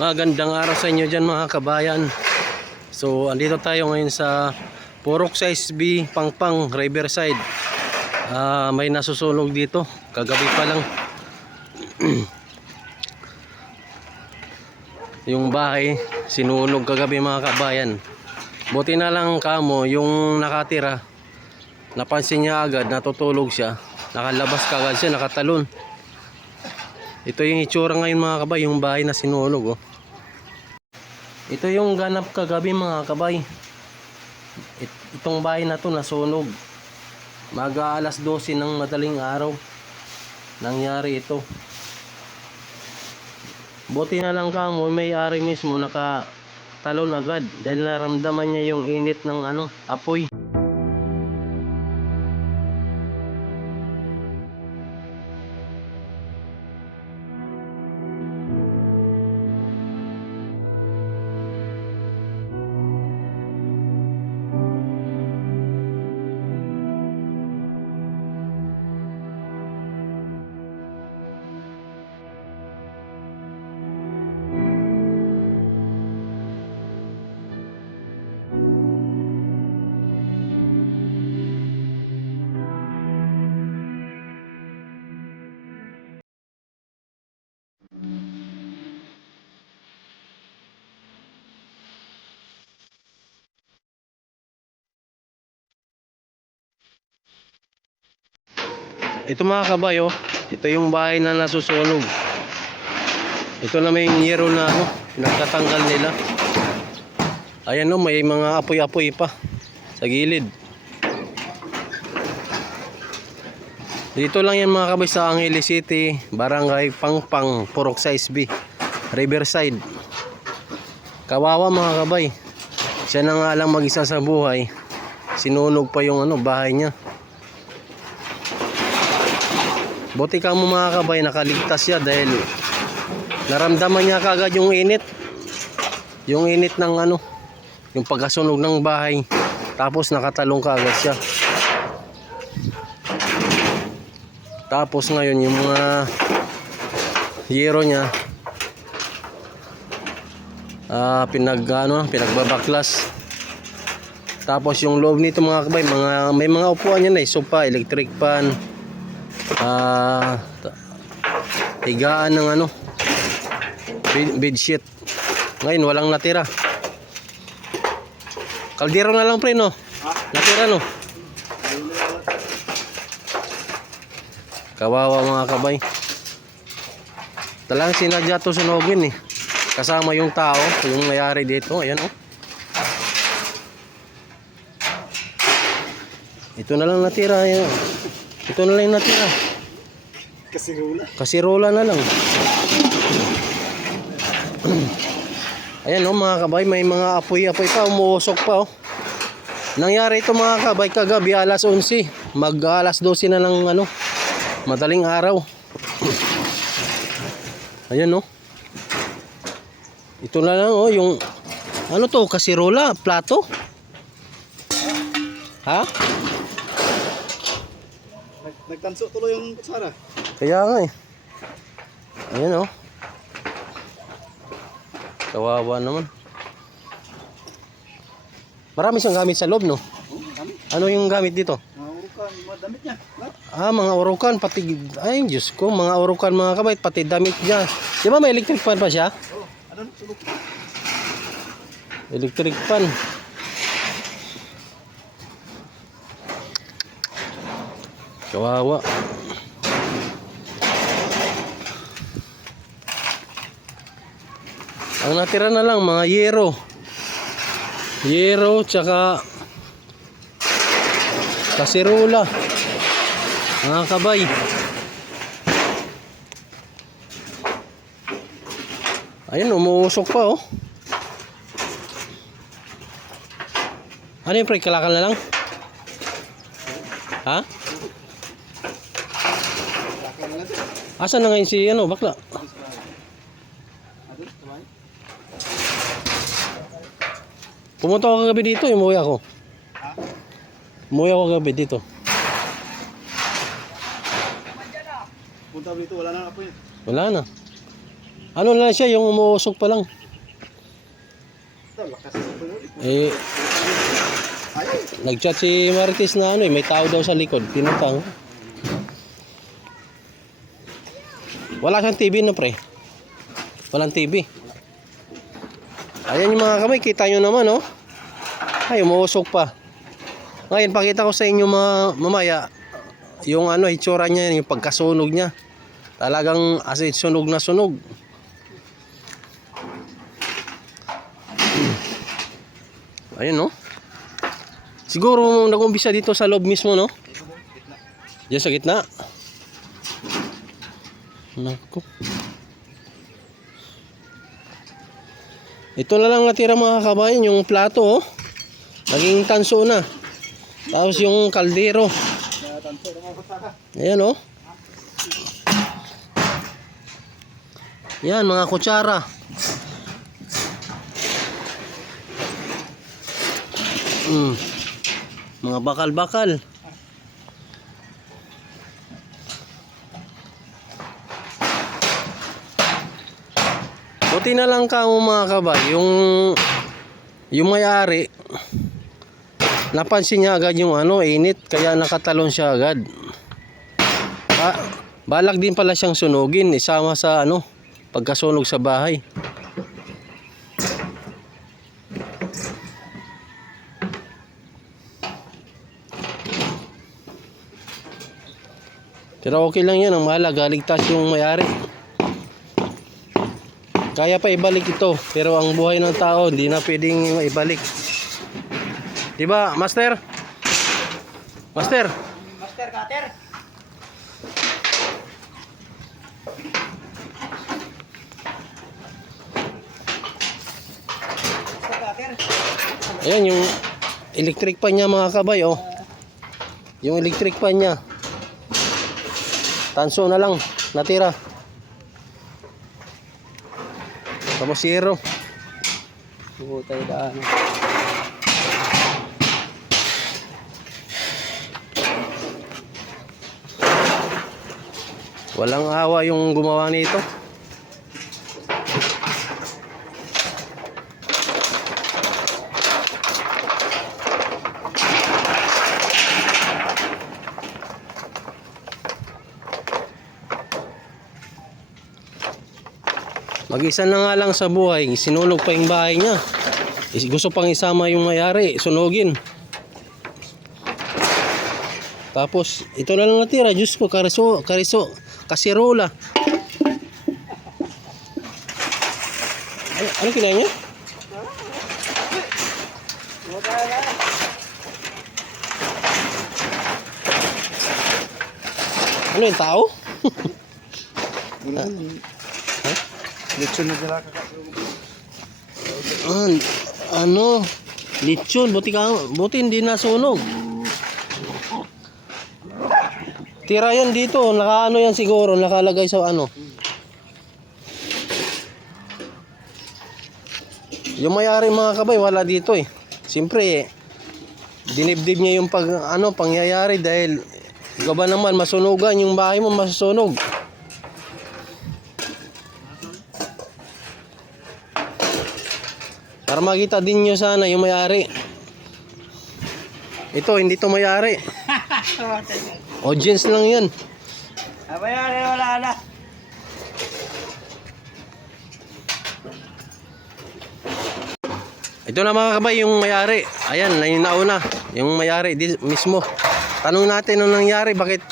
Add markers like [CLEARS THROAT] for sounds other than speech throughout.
Magandang araw sa inyo dyan mga kabayan. So, andito tayo ngayon sa Purok sa SB Pangpang Riverside. Ah, may nasusunog dito. Kagabi pa lang. [CLEARS THROAT] yung bahay sinunog kagabi mga kabayan. Buti na lang kamo yung nakatira. Napansin niya agad, natutulog siya. Nakalabas kagad siya, nakatalon. Ito yung itsura ngayon mga kabay, yung bahay na sinunog oh. Ito yung ganap kagabi mga kabay. It- itong bahay na to nasunog. Maga alas 12 ng madaling araw. Nangyari ito. Buti na lang ka mo, may ari mismo naka talon agad dahil naramdaman niya yung init ng ano, apoy. Ito mga kabayo, ito yung bahay na nasusunog. Ito na may yero na ano, pinagtatanggal nila. Ayan no, may mga apoy-apoy pa sa gilid. Dito lang yan mga kabay sa Angeles City, Barangay Pangpang, Purok sa SB, Riverside. Kawawa mga kabay. Siya na nga lang mag-isa sa buhay. Sinunog pa yung ano, bahay niya. Buti ka mo mga kabay, nakaligtas siya dahil naramdaman niya kagad yung init. Yung init ng ano, yung pagkasunog ng bahay. Tapos nakatalong kagad siya. Tapos ngayon yung mga yero niya ah pinag ano, pinagbabaklas. Tapos yung loob nito mga kabay, mga may mga upuan yan eh, sofa, electric fan, ah ta- higaan ng ano bed, sheet ngayon walang natira. Kaldero na lang pre no? Natira no? Kawawa mga kabay. Talagang sinadya to sunogin eh. Kasama yung tao yung mayari dito. Ayan oh. Ito na lang natira ayan. Ito na lang yung natira Kasirula. Kasirola na lang. Ayan oh mga kabay, may mga apoy-apoy pa, umuusok pa oh. Nangyari ito mga kabay kagabi alas 11, mag alas 12 na ng ano, madaling araw. Ayan oh. Ito na lang oh, yung ano to, kasirola, plato? Ha? Nag nagtanso tuloy yung kutsara. Kaya nga eh. Ayan oh. Kawawa naman. Marami siyang gamit sa loob, no? Ano yung gamit dito? Mga urukan, mga damit niya. Lahat. Ah, mga urukan, pati... Ay, Diyos ko, mga urukan, mga kabait, pati damit niya. Di ba may electric fan pa siya? Oh, ano no? Sulok. Electric fan. Kawawa. Ang natira na lang mga yero. Yero tsaka kasirola. Mga kabay. Ayun, umuusok pa oh. Ano yung pre? Kalakal na lang? Ha? Laki na lang Asan na ngayon si ano, bakla? Pumunta ako kagabi dito, umuwi ako. Ha? Umuwi ako kagabi dito. Punta dito, wala na apoy. Wala na. Ano lang siya, yung umuusok pa lang. Eh, nag-chat si Marquez na ano eh, may tao daw sa likod. Pinutang. Wala siyang TV no pre. Walang TV. Ayan yung mga kamay, kita nyo naman oh. Ay, umuusok pa. Ngayon, pakita ko sa inyo mga mamaya, yung ano, itsura niya, yung pagkasunog niya. Talagang as in, sunog na sunog. Ayun no. Siguro nag-umpisa dito sa loob mismo no. Diyan sa gitna. Nako. Ito na lang natira mga kabayan, yung plato oh. Naging tanso na. Tapos yung kaldero. Ayan oh. Yan mga kutsara. Mm. Mga bakal-bakal. Buti na lang ka mga kabay, yung yung may-ari napansin niya agad yung ano, init kaya nakatalon siya agad. Ah, balak din pala siyang sunugin isama sa ano, pagkasunog sa bahay. Pero okay lang yan, ang mahalaga, ligtas yung may-ari. Kaya pa ibalik ito, pero ang buhay ng tao, hindi na pwedeng ibalik. Di ba, Master? Master? Master Cutter. Ayan yung electric pan niya mga kabay oh. Yung electric pan niya. Tanso na lang natira. Zero. Butay daan. Walang awa yung gumawa nito. Mag-isa na nga lang sa buhay, sinunog pa yung bahay niya. Gusto pang isama yung mayari, sunugin. Tapos, ito na lang natira. Diyos ko, kariso, kariso, kasirola. Ano, ano kinain niya? Ano yung tao? [LAUGHS] Lechon na dala ka. An, ano? Lechon, buti ka, buti hindi nasunog. Tira yan dito, naka ano yan siguro, nakalagay sa ano. Yung mayari mga kabay, wala dito eh. Siyempre, eh, dinibdib niya yung pag, ano, pangyayari dahil ikaw ba naman masunugan yung bahay mo masusunog. Para makita din nyo sana yung mayari. Ito, hindi to mayari. [LAUGHS] Audience lang yan. Abayan, wala na. Ito na mga kabay, yung mayari. Ayan, na yung nauna. Yung mayari di, mismo. Tanong natin anong nangyari, bakit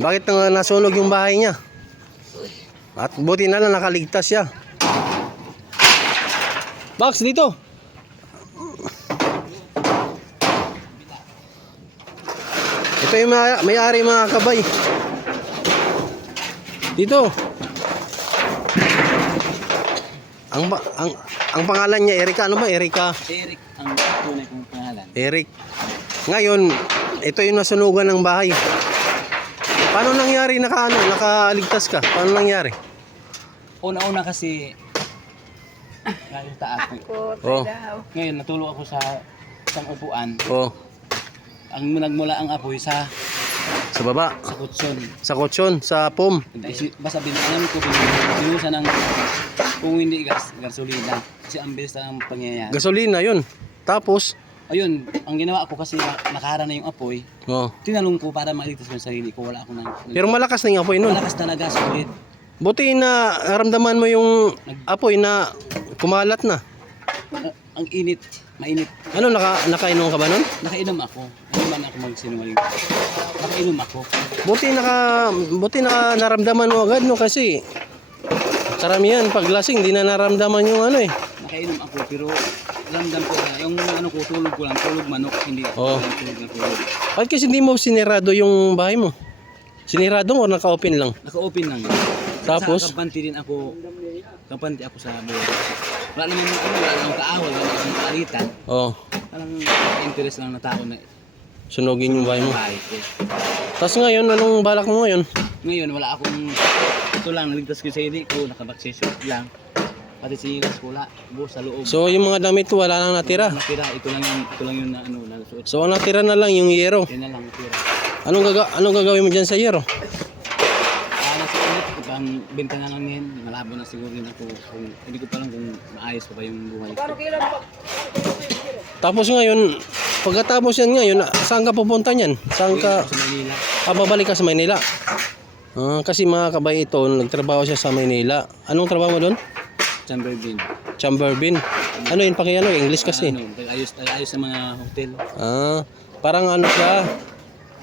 bakit nasunog yung bahay niya? At buti na lang nakaligtas siya. Box dito. Ito yung may- may-ari mga kabay. Dito. Ang ang ang pangalan niya Erika ano ba Erika? Eric ang tunay kong pangalan. Eric. Ngayon, ito yung nasunugan ng bahay. Paano nangyari naka ano, nakaligtas ka? Paano nangyari? Una-una kasi ngayon taas. Oh, Ngayon natulog ako sa isang upuan. oh. Ang nagmula ang apoy sa Sa baba. sa kutson. Sa kutsyon, sa pom. Kasi basta binanam ko binuhusan ng kung hindi gas, gasolina. Kasi ang bilis ng pangyayari. Gasolina yun. Tapos, Ayun, ang ginawa ko kasi na- nakahara na yung apoy, oh. tinalong ko para maligtas ko yung sarili ko. Wala ako ng... Pero malakas na yung apoy nun. Malakas talaga, sulit. Buti na naramdaman mo yung apoy na kumalat na. Ah, ang init, mainit. Ano, naka, nakainom ka ba nun? Nakainom ako. Hindi man ako magsinungaling. Nakainom ako. Buti naka, buti naka naramdaman mo agad no kasi karamihan pag lasing di na naramdaman yung ano eh. Nakainom ako pero ramdam ko na yung ano ko tulog ko lang, tulog manok, hindi Oh. tulog tulog na tulog. Bakit kasi hindi mo sinirado yung bahay mo? Sinirado o naka-open lang? Naka-open lang. Tapos? Sa kapanti din ako, kapanti ako sa buhay. Wala naman ano, wala namang kaaway, wala namang kaalitan. Oh, Parang interest lang na tao na sunugin yung bahay mo. bahay ko. Tapos ngayon, anong balak mo ngayon? Ngayon, wala akong, ito lang, naligtas ko sa hindi ko, nakabaksisyon lang. Pati sinilas ko, wala, buo sa loob. So yung mga damit ko wala nang natira. Natira, ito lang yung, ito lang yung na, ano, nasuot. So ang natira na lang yung yero. Yan na lang, natira. Anong, gaga anong gagawin mo dyan sa yero? Ah, pang benta na lang yan, malabo na siguro din ako. Kung, hindi ko pa lang kung maayos pa ba yung buhay ko. Tapos ngayon, pagkatapos yan ngayon, saan ka pupunta niyan? Saan ka, Sa Manila, ah, babalik ka sa Maynila? Ah, kasi mga kabay ito, nagtrabaho siya sa Maynila. Anong trabaho mo doon? Chamber Bin. Chamber bin. Ano yun paki ano, English kasi. Ano, ayos, ayos sa mga hotel. Ah, parang ano siya.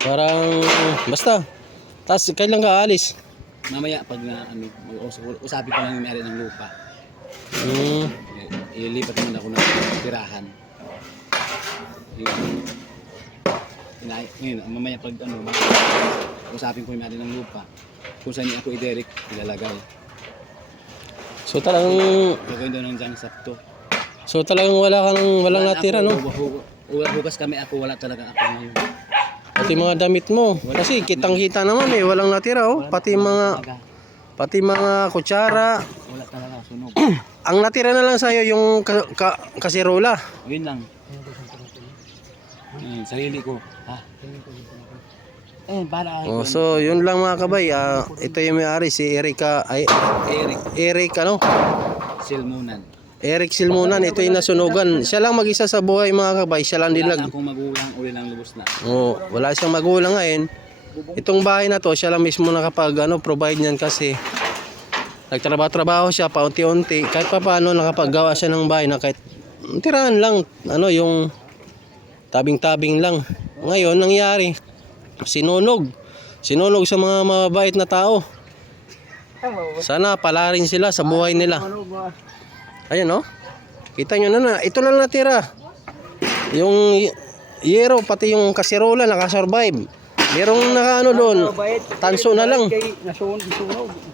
Parang basta. Tapos kailan ka alis? Mamaya pag na, ano, us- usapin ko lang yung may ng lupa. I- Ilipat naman ako ng tirahan. Yung, Inay, ngayon, mamaya pag ano, usapin ko yung may ng lupa. Kung saan niya ako i-direct, ilalagay. So talagang Gagawin daw ng junk shop to. so talagang wala kang walang Wala natira no. hu- hu- hu- Hugas kami ako, wala talaga ako ngayon. Pati mga damit mo. Kasi kitang-kita naman eh, walang natira oh. Pati mga pati mga kutsara. wala talaga, sunog. [CLEARS THROAT] Ang natira na lang sa'yo yung ka, ka, kasirola. Yun lang. Ayun, sarili ko. Ha? Eh, para Oh, so yun lang mga kabay. Ah, ito yung may-ari si Erika ay Eric Eric ano? Silmunan. Eric Silmunan, ito yung nasunugan. Siya lang mag-isa sa buhay mga kabay. Siya lang din Wala nag... na akong magulang, uli lang lubos na. Oh, wala siyang magulang ngayon. Itong bahay na to, siya lang mismo nakapag ano, provide niyan kasi nagtrabaho-trabaho siya paunti-unti. Kahit pa paano nakapaggawa siya ng bahay na kahit tirahan lang, ano yung tabing-tabing lang. Ngayon, nangyari, sinunog. Sinunog sa mga mababait na tao. Sana pala rin sila sa buhay nila. Ayan oh. Kita nyo na na. Ito lang natira. Yung yero, pati yung kasirola nakasurvive. Merong nakaano doon. Tanso na lang. Nasunog.